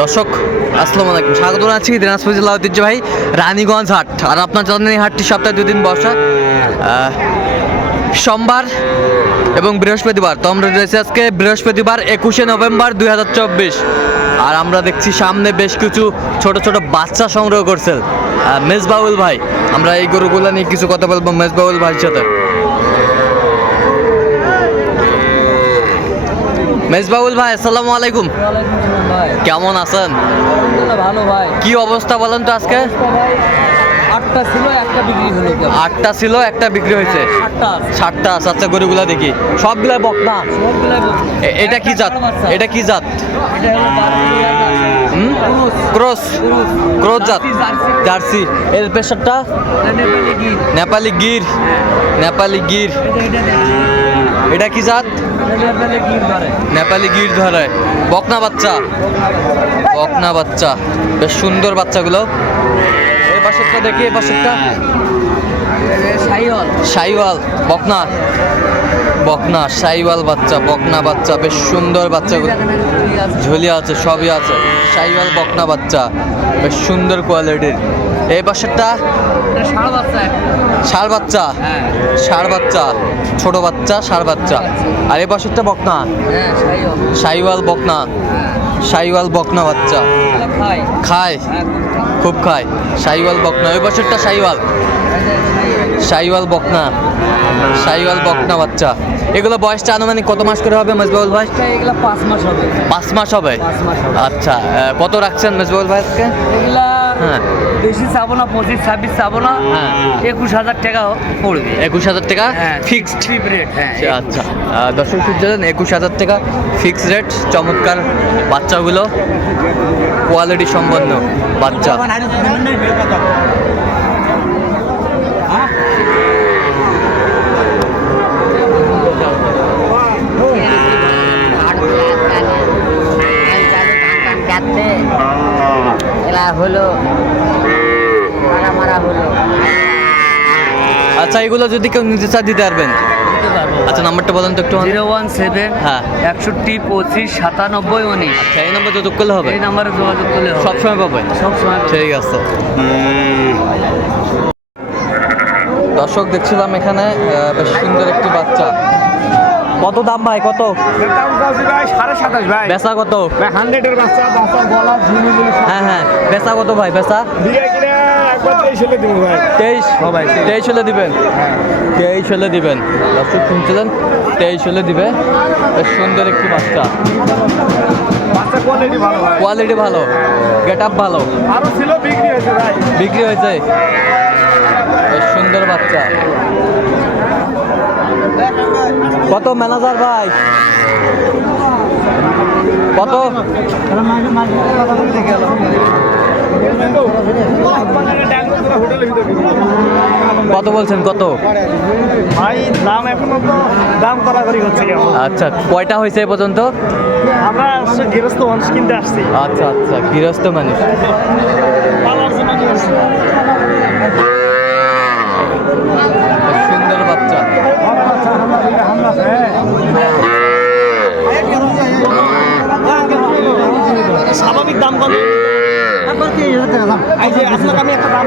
দর্শক, আসসালামু আলাইকুম। স্বাগত জানাচ্ছি দিনাজপুর জেলা ঐতিহ্যবাহী রানীগঞ্জ হাট। আর আপনার জানেন এই হাটটি সপ্তাহে দুদিন বসা। সোমবার এবং বৃহস্পতিবার। তো আমরা রয়েছে আজকে বৃহস্পতিবার, একুশে নভেম্বর দুই হাজার চব্বিশ। আর আমরা দেখছি সামনে বেশ কিছু ছোট ছোট বাচ্চা সংগ্রহ করছেন মেজবাউল ভাই। আমরা এই গরুগুলো নিয়ে কিছু কথা বলব মেজবাউল ভাইয়ের সাথে। মেজবাউল ভাই আসসালামু আলাইকুম। কেমন আছেন? ভালো ভাই কি অবস্থা বলেন তো আজকে? আটটা ছিল একটা বিক্রি আটটা হয়েছে আছে। আচ্ছা গরুগুলা দেখি। সবগুলা বকনা। এটা কি জাত? এটা কি জাত। ক্রস। ক্রস জাত। জার্সি, এর পেশারটা এটা নেপালি গির। নেপালি গির। এটা- কি জাত? নেপালি গির ধরে। নেপালি গির ধরে বকনা বাচ্চা বকনা বাচ্চা বেশ সুন্দর বাচ্চাগুলো এই পাশেরটা দেখি এটা শাহিওয়াল। সাইওয়াল বকনা। বকনা সাইওয়াল বাচ্চা বকনা বাচ্চা বেশ সুন্দর বাচ্চাগুলো এখানে ঝুলি আছে। সবই আছে। সাইওয়াল বকনা বাচ্চা বেশ সুন্দর কোয়ালিটির। এই বাসারটা এটা ষাঁড় বাচ্চা। ষাড় বাচ্চা? হ্যাঁ। বাচ্চা ছোট বাচ্চা ষাড় বাচ্চা। আর এই বাসারটা বকনা? হ্যাঁ, সাইওয়াল বকনা। হ্যাঁ। সাইওয়াল বকনা বাচ্চা। খায়। হ্যাঁ, খুব খায়। সাইওয়াল বকনা। ওই বছরটা সাইওয়াল। সাইওয়াল বকনা। সাইওয়াল বকনা বাচ্চা। এগুলো বয়সটা আনুমানিক কত মাস করে হবে মেজবাউল ভাই? এগুলো পাঁচ মাস হবে। পাঁচ মাস হবে। আচ্ছা কত রাখছেন মেজবাউল ভাইকে? এগুলা হ্যাঁ। বেশি চাবো না পঁচিশ ছাব্বিশ চাবো না হ্যাঁ। একুশ হাজার টাকা পড়বে। একুশ হাজার টাকা হ্যাঁ ফিক্সড? রেট হ্যাঁ আচ্ছা দর্শক শুনছিলেন একুশ হাজার টাকা ফিক্সড রেট চমৎকার বাচ্চাগুলো কোয়ালিটি সম্পন্ন বাচ্চা। হলো। মারা মারা হলো। আচ্ছা এগুলো যদি কেউ নিতে চা দিতে পারবেন? আচ্ছা নাম্বারটা বলেন তো একটু। জিরো ওয়ান সেভেন হ্যাঁ। একষট্টি পঁচিশ সাতানব্বই উনিশ। আচ্ছা এই নাম্বার যোগাযোগ করলে হবে? এই নাম্বারে যোগাযোগ করলে হবে। সবসময় পাবেন? সব সময় ঠিক আছে। দর্শক দেখছিলাম এখানে আহ, বেশ সুন্দর একটি বাচ্চা। কত দাম ভাই কত? বেচা কত? হ্যাঁ হ্যাঁ। বেচা কত ভাই বেচা? তেইশ হলে ভাই। তেইশ? সবাই তেইশ। হলে দিবেন? তেইশ হলে দিবেন। দর্শক শুনছিলেন? তেইশ হলে দিবে। বেশ সুন্দর একটি বাচ্চা। কোয়ালিটি ভালো গেট আপ ভালো। বিক্রি হয়েছে বিক্রি হয়েছে। বেশ সুন্দর বাচ্চা। কত ম্যানেজার ভাই? কত? কত বলছেন কত? ভাই দাম এখনও তো দাম করাকরি হচ্ছে আচ্ছা কয়টা হয়েছে এ পর্যন্ত? আমরা গৃহস্থ মানুষ কিনতে আসছি। আচ্ছা আচ্ছা গৃহস্থ মানুষ পালার জন্য নিয়ে আসছি বেশ সুন্দর বাচ্চা স্বাভাবিক দাম কত এই যে আপনাকে আমি একটা দাম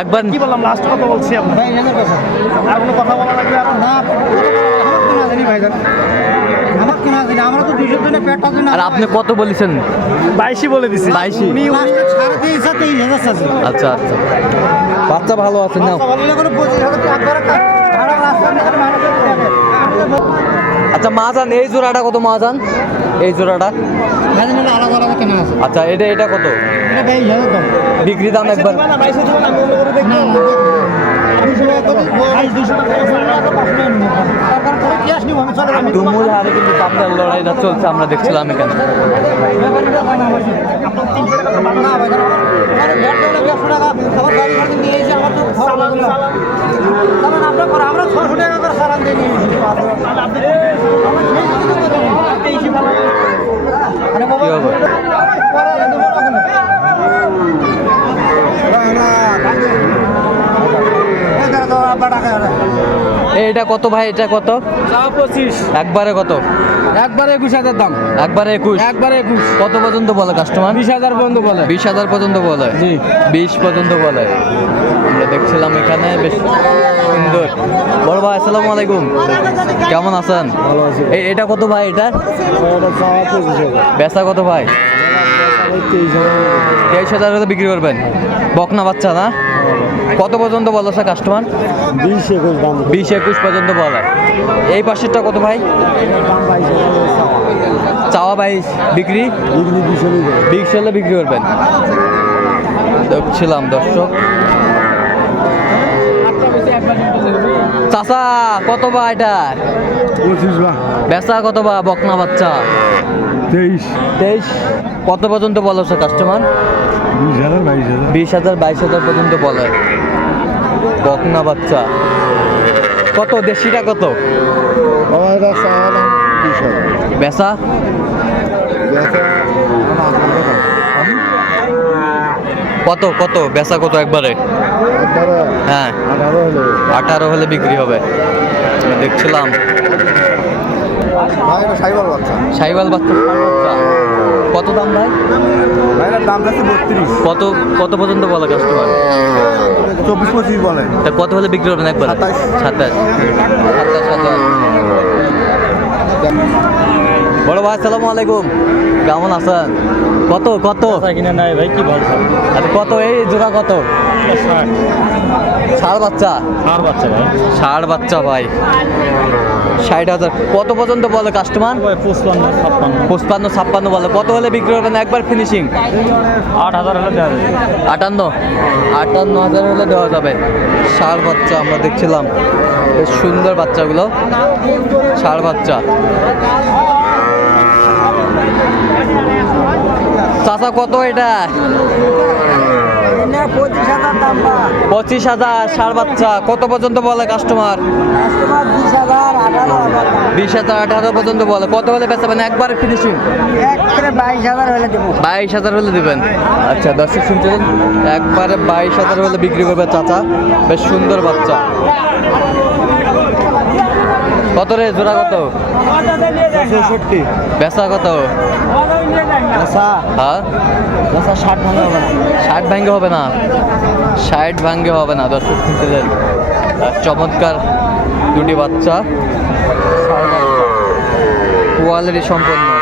একবার কি বললাম লাস্ট কথা বলছি আপনার আর কোনো কথা বলা লাগবে জনের আর আপনি কত বলেছেন? বাইশই বলে দিছি। আছে। আচ্ছা আচ্ছা। বাচ্চা ভালো আছে না আচ্ছা মাজান এই জোড়াটা কত মা মাজান? এই জোড়াটা? মাঝে মাঝে আলাদা আলাদা কেনা আছে। আচ্া এটা এটা কত? বিক্রি দাম একবার। তুমুল হারে কিন্তু আপনার লড়াইটা চলছে আমরা দেখছিলাম এখানে। আমরা ছশো টাকা করে সারান দিয়ে নিয়েছি এটা কত ভাই? এটা কত? একবারে কত? একবারে একুশ হাজার দাম। একবারে একুশ? একবারে একুশ। কত পর্যন্ত বলে কাস্টমার বিশ হাজার পর্যন্ত বলে। বিশ হাজার পর্যন্ত বলে? জি। বিশ পর্যন্ত বলে। আমরা দেখছিলাম এখানে বেশ সুন্দর। বড় ভাই আসসালামু আলাইকুম। কেমন আছেন? ভালো আছি। এটা কত ভাই এটা? বেচা কত ভাই? তেইশ হাজার। বিক্রি করবেন। বকনা বাচ্চা না? কত পর্যন্ত বলেছে কাস্টমার বিশ একুশ দাম। বিশ একুশ পর্যন্ত বলে এই পাশেরটা কত ভাই? চাওয়া বাইশ। বিক্রি? বিক্রি বিশ হলে বিক্রি করবেন। দেখছিলাম দর্শক। চাচা কত বা এটা? পঁচিশ বা। বেচা কত বা বকনা বাচ্চা? তেইশ। তেইশ। কত পর্যন্ত বলেছে কাস্টমার বিশ হাজার বাইশ হাজার। পর্যন্ত বলে। বকনা বাচ্চা। কত? দেশিটা কত? বেচা? কত? কত? বেচা কত একবারে? হ্যাঁ। আঠারো হলে। বিক্রি হবে। দেখছিলাম। সাইবার বাচ্চা। সাইবাল বাচ্চা। কত দাম ভাই? ভাই দাম যাচ্ছে বত্রিশ। কত কত পর্যন্ত বলে কাস্টমার চব্বিশ পঁচিশ বলে। তা কত হলে বিক্রি করবেন একবার? সাতাশ। সাতাশ। সাতাশ হাজার বড় ভাই আসসালামু আলাইকুম। কেমন আছেন? কত কত? কিনা নাই ভাই কি বলছো? কত? এই জোড়া কত? ষাড় বাচ্চা? আর বাচ্চা ভাই। ষাড় বাচ্চা ভাই। ষাট হাজার। কত পর্যন্ত বলে কাস্টমার ভাই পঁচপান্ন ছাপ্পান্ন। পঁচপান্ন ছাপ্পান্ন বলে। কত হলে বিক্রি হবে? না একবার ফিনিশিং আট হাজার হলে দেওয়া যাবে। আটান্ন? আটান্ন হাজার হলে দেওয়া যাবে। ষাট বাচ্চা আমরা দেখছিলাম। সুন্দর বাচ্চাগুলো। ষাট বাচ্চা। চাচা কত এটা? পঁচিশ হাজার ষাড় বাচ্চা কত পর্যন্ত বলে কাস্টমার বিশ হাজার আঠারো পর্যন্ত বলে। কত হলে বেচাবেন একবার ফিনিশিং বাইশ হাজার হলে দেবো। বাইশ হাজার হলে দেবেন। আচ্ছা দর্শক শুনছিলেন একবারে বাইশ হাজার হলে বিক্রি করবে চাচা। বেশ সুন্দর বাচ্চা। কত রে? জোড়া কত? চৌষট্টি। বেচা কত? হ্যাঁ? ষাট ভাঙ্গে হবে না। ষাট ভাঙ্গে হবে না? ষাট ভাঙ্গে হবে না দর্শক আর চমৎকার দুটি বাচ্চা। কোয়ালিটি সম্পন্ন।